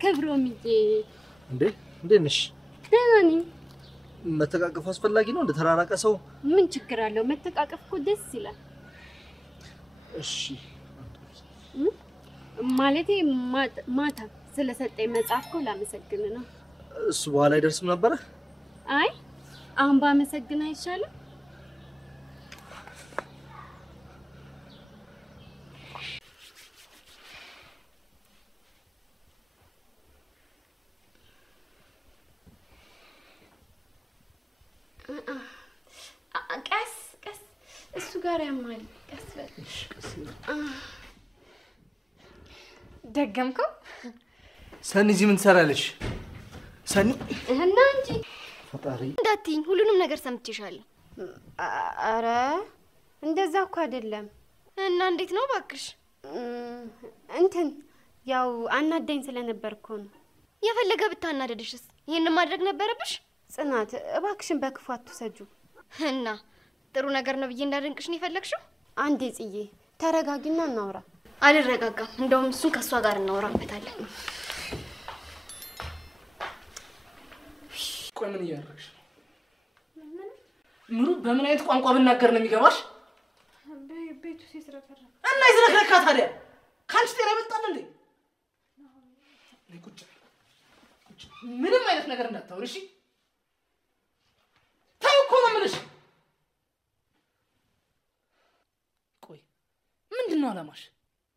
ክብሮምዬ እንዴ ነሽ? ደህና ነኝ። መተቃቀፍ አስፈላጊ ነው እንደ ተራራቀ ሰው ምን ችግር አለው? መተቃቀፍ እኮ ደስ ይላል። እሺ ማለቴ ማታ ስለሰጠኝ መጽሐፍ እኮ ላመሰግን ነው። እሱ በኋላ አይደርስም ነበር? አይ አሁን ባመሰግን አይሻልም? ቀስ እሱ ጋር ያማል። ቀስ በል ደገምከው? ሰኒ እዚህ ምን ትሰራለሽ? ሰኒ እና እንጂ ፈጣሪ እንዳትይኝ ሁሉንም ነገር ሰምቼሻለሁ። አረ እንደዛ እኮ አይደለም። እና እንዴት ነው ባክሽ? እንትን ያው አናዳኝ ስለነበርኩ ነው። የፈለገ ብታናደድሽስ ይሄን ማድረግ ነበረብሽ? ጽናት እባክሽን በክፉ አትሰጁ። እና ጥሩ ነገር ነው ብዬ እንዳደንቅሽ ነው የፈለግሽው? አንዴ ጽዬ ተረጋጊና እናውራ። አልረጋጋም። እንደውም እሱን ከሷ ጋር እናወራበታለን። ቆይ ምን እያደረግሽ ነው? ምሩ በምን አይነት ቋንቋ ብናገር ነው የሚገባሽ? ቤቱ ሲስረከረክ እና ይዝረከረካ ታዲያ ካንቺ ጤና ይመጣል እንዴ? ቁጭ ምንም አይነት ነገር እንዳታወሪ እሺ? ተው እኮ ነው የምልሽ። ቆይ ምንድነው አላማሽ?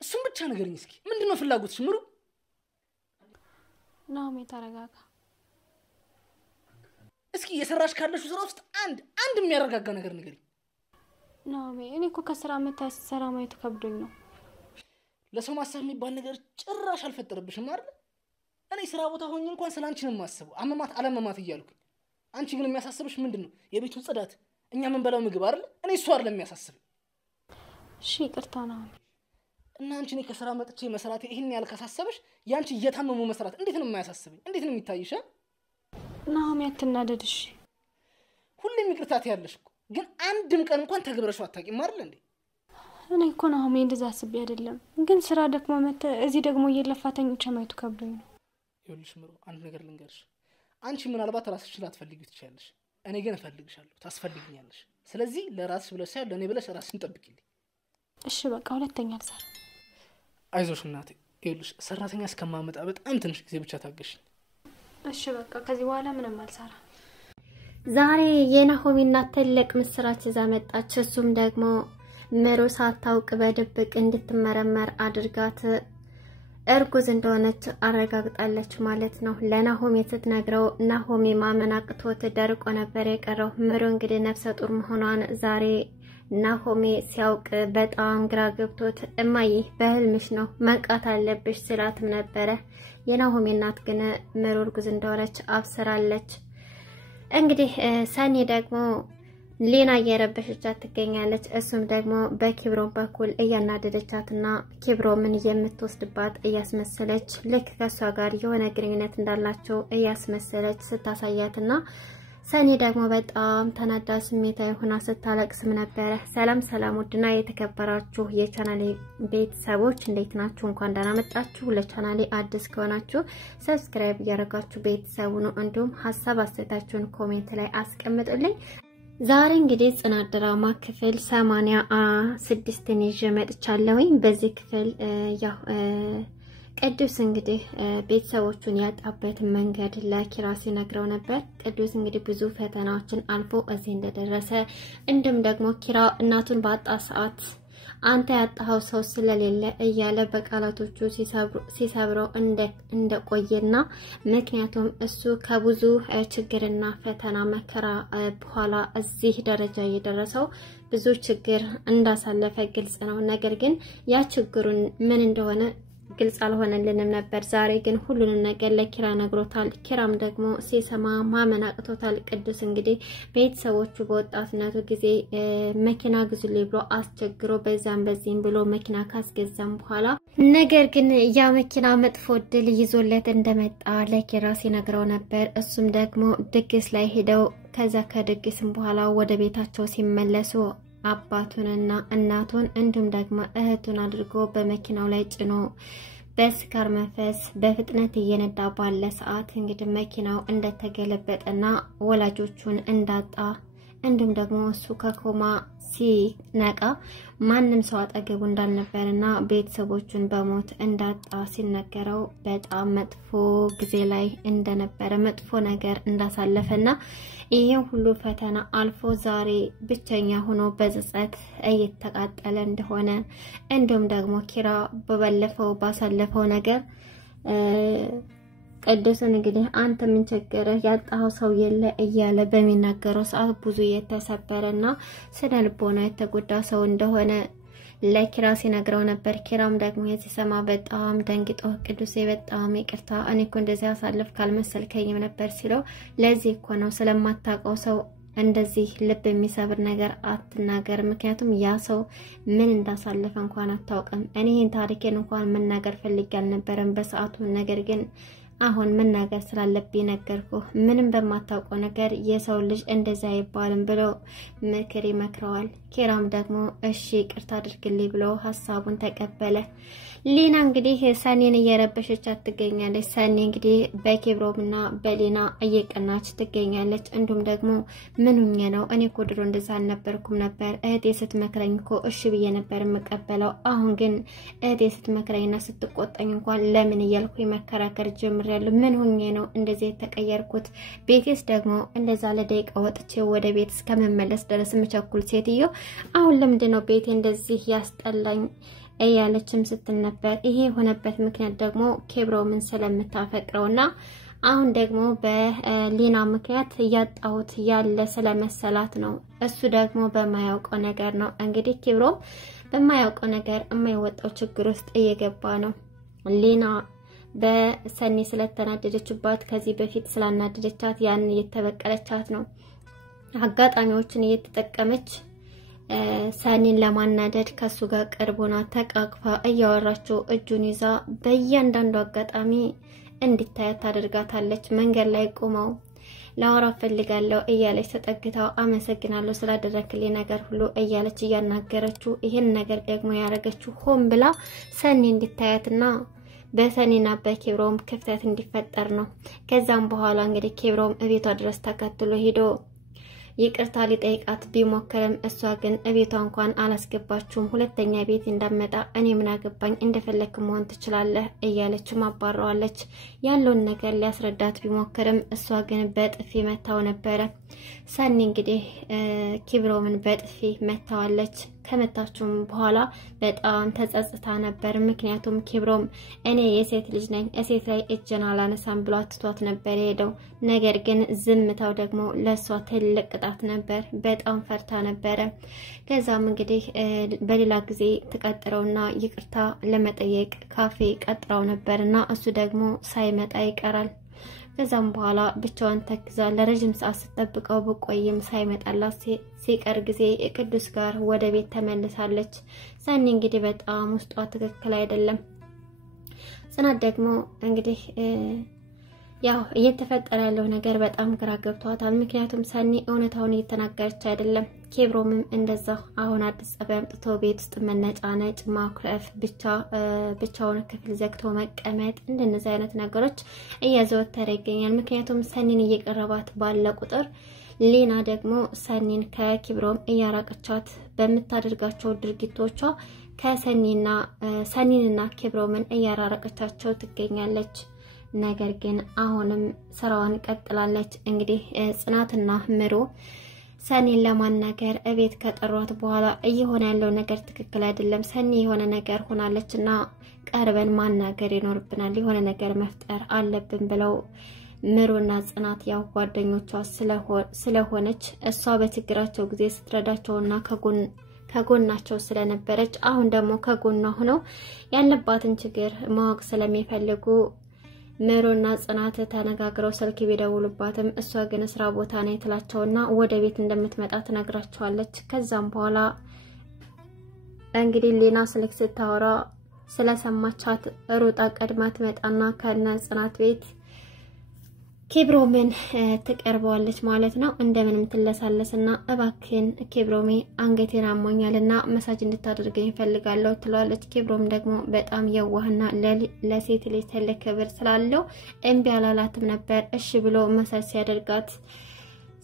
እሱን ብቻ ንገሪኝ እስኪ። ምንድነው ፍላጎትሽ ምሩ? ናሜ ተረጋጋ እስኪ የሰራሽ ካለሽ ስራ ውስጥ አንድ የሚያረጋጋ ነገር ንገሪኝ። ናሜ እኔ እኮ ከስራ መታስ ሰራ ማየት ከብዶኝ ነው። ለሰው ማሰብ የሚባል ነገር ጭራሽ አልፈጠረብሽም አይደል? እኔ ስራ ቦታ ሆኜ እንኳን ስላንቺ ነው የማስበው፣ አመማት አለመማት እያልኩኝ። አንቺ ግን የሚያሳስብሽ ምንድነው? የቤቱ ጽዳት፣ እኛ ምን በላው ምግብ አይደል? እኔ እሱ አይደለም የሚያሳስበኝ። እሺ ይቅርታ ነው። እና አንቺ እኔ ከስራ መጥቼ መስራት ይሄን ያህል ካሳሰበሽ ያንቺ እየታመሙ መስራት እንዴት ነው የማያሳስበኝ? እንዴት ነው የሚታይሽ? ናሜ አትናደድ እሺ። ሁሌም ይቅርታት ያለሽ እኮ ግን አንድም ቀን እንኳን ተግብረሽው አታውቂም አይደል እንዴ? እኔ እኮ ናሜ እንደዛ አስቤ አይደለም፣ ግን ስራ ደክሞ መተ እዚህ ደግሞ እየለፋተኝ ቸማይቱ ከብዶኝ ነው። ይኸውልሽ ምሩ አንድ ነገር ልንገርሽ። አንቺ ምናልባት ራስሽን ላትፈልጊው ትችያለሽ፣ እኔ ግን እፈልግሻለሁ፣ ታስፈልጊኛለሽ። ስለዚህ ለራስሽ ብለሽ ሳይሆን ለእኔ ብለሽ ራስሽን ጠብቂልኝ። እሺ በቃ ሁለተኛ አልሰራ። አይዞሽ እናቴ። ይኸውልሽ ሰራተኛ እስከማመጣ በጣም ትንሽ ጊዜ ብቻ ታገሽኝ። እሺ በቃ ከዚህ በኋላ ምንም አልሰራ። ዛሬ የናሆሚ እናት ትልቅ ምስራች ይዛ መጣች። እሱም ደግሞ ምሩ ሳታውቅ በድብቅ እንድትመረመር አድርጋት እርጉዝ እንደሆነች አረጋግጣለች ማለት ነው። ለናሆሚ ስትነግረው ናሆሚ ማመን አቅቶት ደርቆ ነበር የቀረው። ምሩ እንግዲህ ነፍሰ ጡር መሆኗን ዛሬ ናሆሚ ሲያውቅ በጣም ግራ ገብቶት እማዬ በህልምሽ ነው መንቃት አለብሽ ስላትም ነበረ። የናሆሚ እናት ግን ምሩ እርጉዝ እንደሆነች አብስራለች። እንግዲህ ሰኒ ደግሞ ሌና እየረበሸቻት ትገኛለች። እሱም ደግሞ በኪብሮም በኩል እያናደደቻትና ኪብሮምን የምትወስድባት እያስመሰለች ልክ ከሷ ጋር የሆነ ግንኙነት እንዳላቸው እያስመሰለች ስታሳያትና ሰኒ ደግሞ በጣም ተናዳ ስሜታዊ ሆና ስታለቅስም ነበረ። ሰላም ውድና የተከበራችሁ የቻናሌ ቤተሰቦች እንዴት ናችሁ? እንኳን ደህና መጣችሁ። ለቻናሌ አዲስ ከሆናችሁ ሰብስክራይብ እያደረጋችሁ ቤተሰቡ ነው። እንዲሁም ሀሳብ አስተያየታችሁን ኮሜንት ላይ አስቀምጡልኝ። ዛሬ እንግዲህ ጽናት ድራማ ክፍል 86 ይዤ መጥቻለሁኝ። በዚህ ክፍል ያው ቅዱስ እንግዲህ ቤተሰቦቹን ያጣበት መንገድ ለኪራ ሲነግረው ነበር። ቅዱስ እንግዲህ ብዙ ፈተናዎችን አልፎ እዚህ እንደደረሰ እንድም ደግሞ ኪራ እናቱን ባጣ ሰዓት አንተ ያጣው ሰው ስለሌለ እያለ በቃላቶቹ ሲሰብረው እንደቆየና ምክንያቱም እሱ ከብዙ ችግርና ፈተና መከራ በኋላ እዚህ ደረጃ የደረሰው ብዙ ችግር እንዳሳለፈ ግልጽ ነው። ነገር ግን ያ ችግሩን ምን እንደሆነ ግልጽ አልሆነልንም ነበር። ዛሬ ግን ሁሉንም ነገር ለኪራ ነግሮታል። ኪራም ደግሞ ሲሰማ ማመን አቅቶታል። ቅዱስ እንግዲህ ቤተሰቦቹ በወጣትነቱ ጊዜ መኪና ግዙልኝ ብሎ አስቸግሮ በዛም በዚህም ብሎ መኪና ካስገዛም በኋላ ነገር ግን ያ መኪና መጥፎ እድል ይዞለት እንደመጣ ለኪራ ሲነግረው ነበር። እሱም ደግሞ ድግስ ላይ ሄደው ከዛ ከድግስም በኋላ ወደ ቤታቸው ሲመለሱ አባቱንና እናቱን እንዲሁም ደግሞ እህቱን አድርጎ በመኪናው ላይ ጭኖ በስካር መንፈስ በፍጥነት እየነዳ ባለ ሰዓት እንግዲህ መኪናው እንደተገለበጠና ወላጆቹን እንዳጣ እንዲሁም ደግሞ እሱ ከኮማ ሲነቃ ማንም ሰው አጠገቡ እንዳልነበርና ቤተሰቦቹን በሞት እንዳጣ ሲነገረው በጣም መጥፎ ጊዜ ላይ እንደነበረ መጥፎ ነገር እንዳሳለፈና ይሄን ሁሉ ፈተና አልፎ ዛሬ ብቸኛ ሆኖ በጸጸት እየተቃጠለ እንደሆነ እንዲሁም ደግሞ ኪራ በባለፈው ባሳለፈው ነገር ቅዱስን እንግዲህ አንተ ምን ቸገረህ ያጣው ሰው የለ እያለ በሚናገረው ሰዓት ብዙ የተሰበረና ስነ ልቦና የተጎዳ ሰው እንደሆነ ለኪራ ሲነግረው ነበር። ኪራም ደግሞ ሲሰማ በጣም ደንግጦ ቅዱስ በጣም ይቅርታ እኔ እኮ እንደዚህ አሳልፍ ካልመሰልከኝም ነበር ሲለው ለዚህ እኮ ነው ስለማታውቀው ሰው እንደዚህ ልብ የሚሰብር ነገር አትናገር ምክንያቱም ያ ሰው ምን እንዳሳለፈ እንኳን አታውቅም እኔ ይሄን ታሪኬን እንኳን መናገር ፈልጌ አልነበረም በሰዓቱ ነገር ግን አሁን መናገር ስላለብኝ ነገርኩ ምንም በማታውቀው ነገር የሰው ልጅ እንደዛ ይባልም ብሎ ምክር ይመክረዋል። ኪራም ደግሞ እሺ ይቅርታ አድርግልኝ ብሎ ሐሳቡን ተቀበለ። ሊና እንግዲህ ሰኔን እየረበሸቻት ትገኛለች። ሰኔ እንግዲህ በኬብሮምና በሊና እየቀናች ትገኛለች። እንዲሁም ደግሞ ምንኛ ነው እኔ እኮ ድሮ እንደዛ አልነበርኩም ነበር እህቴ ስትመክረኝ እኮ እሺ ብዬ ነበር የምቀበለው አሁን ግን እህቴ ስትመክረኝና ስትቆጣኝ እንኳን ለምን እያልኩ መከራከር ጀምሬያለሁ ምን ሆኜ ነው እንደዚህ የተቀየርኩት ቤቴስ ደግሞ እንደዛ ለደቂቃ ወጥቼ ወደ ቤት እስከመመለስ ድረስ ምቸኩል ሴትዮ አሁን ለምንድነው ቤቴ እንደዚህ ያስጠላኝ እያለችም ስትል ነበር። ይሄ የሆነበት ምክንያት ደግሞ ኬብሮምን ስለምታፈቅረውና አሁን ደግሞ በሊና ምክንያት ያጣውት ያለ ስለመሰላት ነው። እሱ ደግሞ በማያውቀው ነገር ነው። እንግዲህ ኬብሮም በማያውቀው ነገር የማይወጣው ችግር ውስጥ እየገባ ነው። ሊና በሰኔ ስለተናደደችባት ከዚህ በፊት ስላናደደቻት ያን እየተበቀለቻት ነው። አጋጣሚዎችን እየተጠቀመች ሰኔን ለማናደድ ከሱ ጋር ቀርቦና ተቃቅፋ እያወራቸው እጁን ይዛ በእያንዳንዱ አጋጣሚ እንድታያት ታደርጋታለች። መንገድ ላይ ቆመው ላወራ ፈልጋለሁ እያለች ተጠግታው አመሰግናለሁ ስላደረክልኝ ነገር ሁሉ እያለች እያናገረችው ይሄን ነገር ደግሞ ያረገችው ሆን ብላ ሰኔ እንድታያትና በሰኔና በኬብሮም ክፍተት እንዲፈጠር ነው። ከዛም በኋላ እንግዲህ ኬብሮም እቤቷ ድረስ ተከትሎ ሄዶ ይቅርታ ሊጠይቃት ቢሞክርም እሷ ግን እቤቷ እንኳን አላስገባችውም። ሁለተኛ ቤት እንዳመጣ እኔ ምን አገባኝ እንደፈለክ መሆን ትችላለህ እያለች ማባረዋለች። ያለውን ነገር ሊያስረዳት ቢሞክርም እሷ ግን በጥፊ መታው ነበረ። ሰኒ እንግዲህ ኬብሮምን በጥፊ መታዋለች። ከመታችም በኋላ በጣም ተጸጽታ ነበር። ምክንያቱም ኬብሮም እኔ የሴት ልጅ ነኝ እሴት ላይ እጅን አላነሳም ብሎ አትቷት ነበር ሄደው። ነገር ግን ዝምታው ደግሞ ለሷ ትልቅ ቅጣት ነበር። በጣም ፈርታ ነበረ። ከዛም እንግዲህ በሌላ ጊዜ ተቀጥረውና ይቅርታ ለመጠየቅ ካፌ ቀጥራው ነበርና እሱ ደግሞ ሳይመጣ ይቀራል። ከዛም በኋላ ብቻዋን ተክዛ ለረጅም ሰዓት ስትጠብቀው በቆይም ሳይመጣላት ሲቀር ጊዜ ቅዱስ ጋር ወደ ቤት ተመልሳለች። ሰኒ እንግዲህ በጣም ውስጧ ትክክል አይደለም። ጽናት ደግሞ እንግዲህ ያው እየተፈጠረ ያለው ነገር በጣም ግራ ገብቷታል። ምክንያቱም ሰኒ እውነታውን እየተናገረች አይደለም። ኬብሮምም እንደዛ አሁን አዲስ ጸባይ አምጥቶ ቤት ውስጥ መነጫነጭ፣ ማኩረፍ፣ ብቻውን ክፍል ዘግቶ መቀመጥ እንደነዚህ አይነት ነገሮች እያዘወተረ ይገኛል። ምክንያቱም ሰኒን እየቀረባት ባለ ቁጥር ሊና ደግሞ ሰኒን ከኬብሮም እያራቀቻት በምታደርጋቸው ድርጊቶቿ ሰኒንና ኬብሮምን እያራራቀቻቸው ትገኛለች። ነገር ግን አሁንም ስራዋን ቀጥላለች። እንግዲህ ጽናትና ምሩ ሰኒን ለማናገር እቤት ከጠሯት በኋላ እየሆነ ያለው ነገር ትክክል አይደለም፣ ሰኒ የሆነ ነገር ሆናለችና ቀርበን ማናገር ይኖርብናል፣ የሆነ ነገር መፍጠር አለብን ብለው ምሩና ጽናት ያው ጓደኞቿ ስለሆነች እሷ በችግራቸው ጊዜ ስትረዳቸውና ከጎናቸው ስለነበረች አሁን ደግሞ ከጎኗ ሆነው ያለባትን ችግር ማወቅ ስለሚፈልጉ ምሩና ጽናት ተነጋግረው ስልክ ቢደውሉባትም እሷ ግን ስራ ቦታ ነው ትላቸውና ወደ ቤት እንደምትመጣ ትነግራቸዋለች። ከዛም በኋላ እንግዲህ ሊና ስልክ ስታወራ ስለሰማቻት ሩጣ ቀድማ ትመጣና ከነ ጽናት ቤት ኬብሮምን ትቀርበዋለች ማለት ነው። እንደምንም ትለሳለስና እባክን ኬብሮሜ አንገቴን አሞኛልና መሳጅ እንድታደርገኝ ፈልጋለሁ ትላለች። ኬብሮም ደግሞ በጣም የዋህና ለሴት ልጅ ትልቅ ክብር ስላለው እምቢ አላላትም ነበር። እሺ ብሎ መሳጅ ሲያደርጋት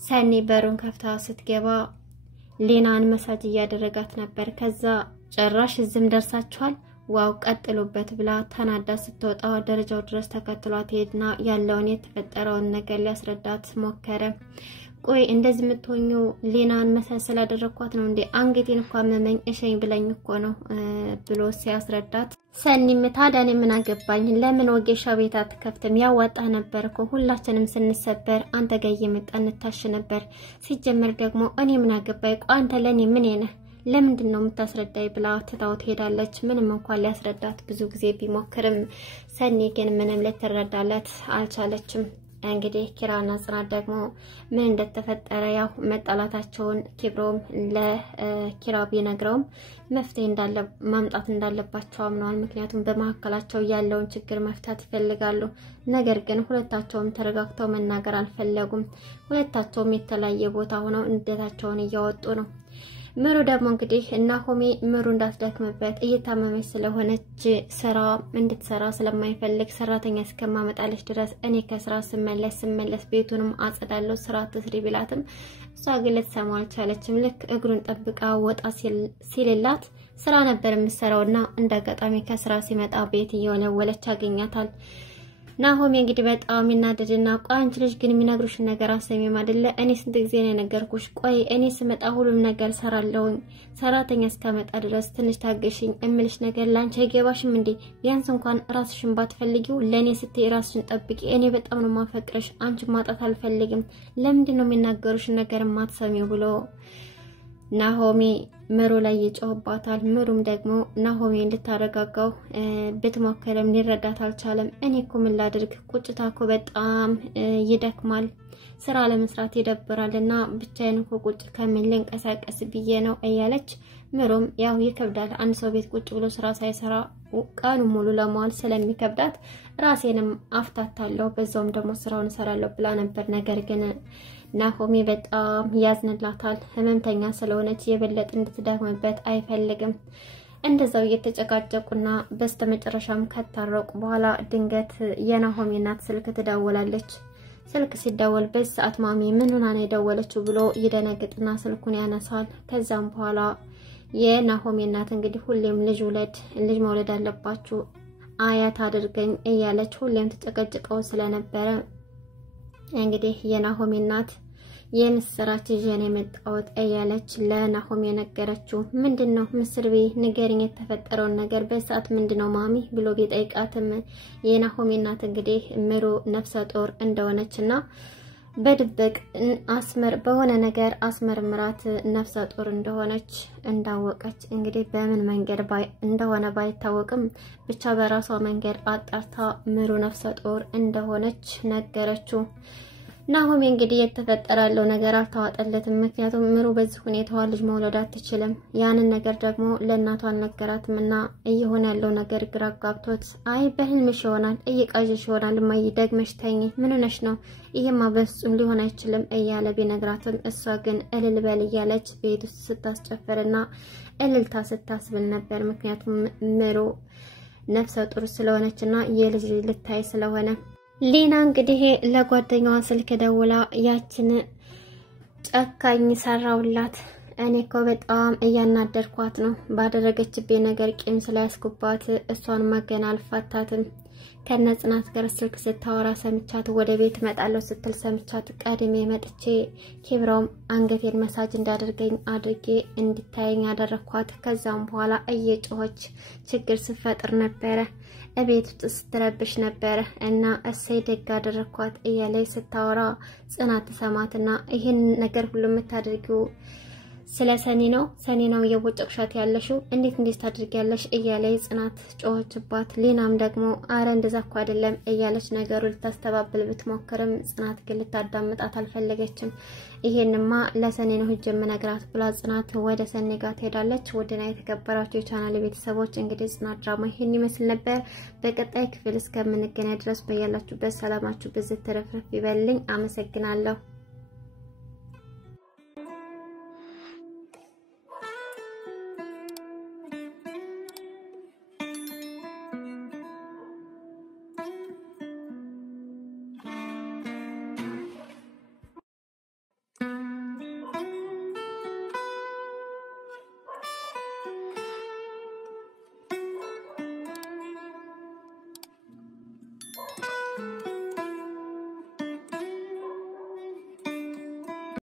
ሰኒ በሩን ከፍታ ስትገባ ሌናን መሳጅ እያደረጋት ነበር። ከዛ ጭራሽ ዝም ደርሳችኋል ዋው ቀጥሉበት ብላ ተናዳ ስትወጣ ደረጃው ድረስ ተከትሏት ሄድና ያለውን የተፈጠረውን ነገር ሊያስረዳት ሞከረ። ቆይ እንደዚህ የምትሆኙ ሌናን መሳጅ ስላደረኳት ነው እንዴ? አንገቴን እንኳን መመኝ እሸኝ ብለኝ እኮ ነው ብሎ ሲያስረዳት ሰኒም ታዲያ እኔ ምን አገባኝ? ለምን ወጌሻ ቤት አትከፍትም? ያዋጣ ነበር እኮ ሁላችንም ስንሰበር አንተ ጋር እየመጣን እንታሽ ነበር። ሲጀመር ደግሞ እኔ ምን አገባኝ? ቆይ አንተ ለኔ ምን ነህ? ለምንድን ነው የምታስረዳይ? ብላ ትታው ትሄዳለች። ምንም እንኳን ሊያስረዳት ብዙ ጊዜ ቢሞክርም ሰኒ ግን ምንም ልትረዳለት አልቻለችም። እንግዲህ ኪራና ጽናት ደግሞ ምን እንደተፈጠረ ያው መጣላታቸውን ኬብሮም ለኪራ ቢነግረውም መፍትሄ ማምጣት እንዳለባቸው አምነዋል። ምክንያቱም በመካከላቸው ያለውን ችግር መፍታት ይፈልጋሉ። ነገር ግን ሁለታቸውም ተረጋግተው መናገር አልፈለጉም። ሁለታቸውም የተለያየ ቦታ ሆነው እንዴታቸውን እያወጡ ነው። ምሩ ደግሞ እንግዲህ ናሆሜ ምሩ እንዳትደክምበት እየታመመች ስለሆነች ስራ እንድትሰራ ስለማይፈልግ ሰራተኛ እስከማመጣለች ድረስ እኔ ከስራ ስመለስ ቤቱንም አጸዳለሁ ስራ ትስሪ ቢላትም እሷ ግን ልትሰማ አልቻለችም። ልክ እግሩን ጠብቃ ወጣ ሲልላት ስራ ነበር የምትሰራውና እንዳጋጣሚ ከስራ ሲመጣ ቤት እየወለወለች አገኛታል። ናሆሜ እንግዲህ በጣም ይናደድና ቆይ አንቺ ልጅ ግን የሚነግሩሽ ነገር አሰሚም አይደለ? እኔ ስንት ጊዜ ነው የነገርኩሽ? ቆይ እኔ ስመጣ ሁሉም ነገር ሰራለሁኝ ሰራተኛ እስከመጣ ድረስ ትንሽ ታገሽኝ እምልሽ ነገር ላንቺ አይገባሽም እንዴ? ቢያንስ እንኳን ራስሽን ባትፈልጊው ለኔ ስትይ ራስሽን ጠብቂ። እኔ በጣም ነው ማፈቅረሽ፣ አንቺ ማጣት አልፈልግም። ለምንድን ነው የሚናገሩሽ ነገር ማትሰሚው? ብሎ ናሆሜ ምሩ ላይ ይጮህባታል። ምሩም ደግሞ ናሆሜ እንድታረጋጋው ብትሞክርም ሊረዳት አልቻለም። እኔ እኮ ምን ላድርግ? ቁጭታ እኮ በጣም ይደክማል፣ ስራ ለመስራት ይደብራልና ብቻዬን እኮ ቁጭ ከምን ልንቀሳቀስ ብዬ ነው እያለች ምሩም ያው ይከብዳል። አንድ ሰው ቤት ቁጭ ብሎ ስራ ሳይሰራ ቀኑ ሙሉ ለመዋል ስለሚከብዳት ራሴንም አፍታታለሁ በዛውም ደግሞ ስራውን እሰራለሁ ብላ ነበር። ነገር ግን ናሆሜ በጣም ያዝንላታል። ህመምተኛ ስለሆነች የበለጠ እንድትደክምበት አይፈልግም። እንደዛው እየተጨቃጨቁና በስተመጨረሻም ከታረቁ በኋላ ድንገት የናሆሜ እናት ስልክ ትደውላለች። ስልክ ሲደወል በዚህ ሰዓት ማሚ ምን ሆና ነው የደወለችው ብሎ ይደነግጥና ስልኩን ያነሳል። ከዛም በኋላ የናሆሜ እናት እንግዲህ ሁሌም ልጅ መውለድ አለባችሁ አያት አድርገኝ እያለች ሁሌም ተጨቀጭቀው ስለነበረ እንግዲህ የናሆሜ እናት የምስራች ይዤን የመጣሁት እያለች ለናሆሜ ነገረችው። ምንድነው ምስር ቤ ንገሪኝ የተፈጠረውን ነገር በሰዓት ምንድነው ማሚ ብሎ ቢጠይቃትም የናሆሜ እናት እንግዲህ ምሩ ነፍሰ ጡር እንደሆነችና በድብቅ በሆነ ነገር አስመርምራት ነፍሰ ጡር እንደሆነች እንዳወቀች እንግዲህ በምን መንገድ እንደሆነ ባይታወቅም ብቻ በራሷ መንገድ አጣርታ ምሩ ነፍሰ ጡር እንደሆነች ነገረችው። ናሆሜ እንግዲህ የተፈጠራለው ነገር አልተዋጠለትም። ምክንያቱም ምሩ በዚህ ሁኔታዋ ልጅ መውለድ አትችልም። ያንን ነገር ደግሞ ለእናቷ አልነገራትምና እየሆነ ያለው ነገር ግራ ጋብቶት አይ በህልምሽ ይሆናል እየቃዥሽ ይሆናል እማዬ ደግመሽ ተኝ ምን ሆነሽ ነው? ይሄማ በፍጹም ሊሆን አይችልም እያለ ቢነግራትም እሷ ግን እልል በል እያለች ቤት ውስጥ ስታስጨፍርና እልልታ ስታስብል ነበር። ምክንያቱም ምሩ ነፍሰ ጡር ስለሆነችና የልጅ ልታይ ስለሆነ ሊና እንግዲህ ለጓደኛዋ ስልክ ደውላ ያችን ጨካኝ ሰራውላት እኔ እኮ በጣም እያናደርኳት ነው ባደረገችብኝ ነገር ቂም ስላያስኩባት እሷን ማገና አልፋታትም። ከነጽናት ጋር ስልክ ስታወራ ሰምቻት ወደ ቤት መጣለው ስትል ሰምቻት ቀድሜ መጥቼ ኪብሮም አንገቴን መሳጅ እንዳደርገኝ አድርጌ እንድታየኝ ያደረኳት። ከዛም በኋላ እየጮኸች ችግር ስፈጥር ነበረ እቤት ውስጥ ስትረብሽ ነበረ እና እሰይ ደግ አደረኳት እያለች ስታወራ ጽናት ሰማትና ይሄን ነገር ሁሉ የምታደርጊው ስለ ሰኒ ነው የቦጨቅሻት ያለሽው እንዴት ታድርጊያለሽ እያለ ጽናት ጮኸችባት። ሊናም ደግሞ አረ እንደዛ እኮ አይደለም እያለች ነገሩ ልታስተባብል ብትሞክርም ጽናት ግን ልታዳምጣት አልፈለገችም። ይሄንማ ለሰኒ ነው ሂጅ የምነግራት ብላ ጽናት ወደ ሰኒ ጋር ትሄዳለች። ወደና የተከበራችሁ የቻናል ቤተሰቦች እንግዲህ ጽናት ድራማ ይሄን ይመስል ነበር። በቀጣይ ክፍል እስከምንገናኝ ድረስ በያላችሁበት ሰላማችሁ ብዝት ተረፍረፍ ይበልኝ። አመሰግናለሁ።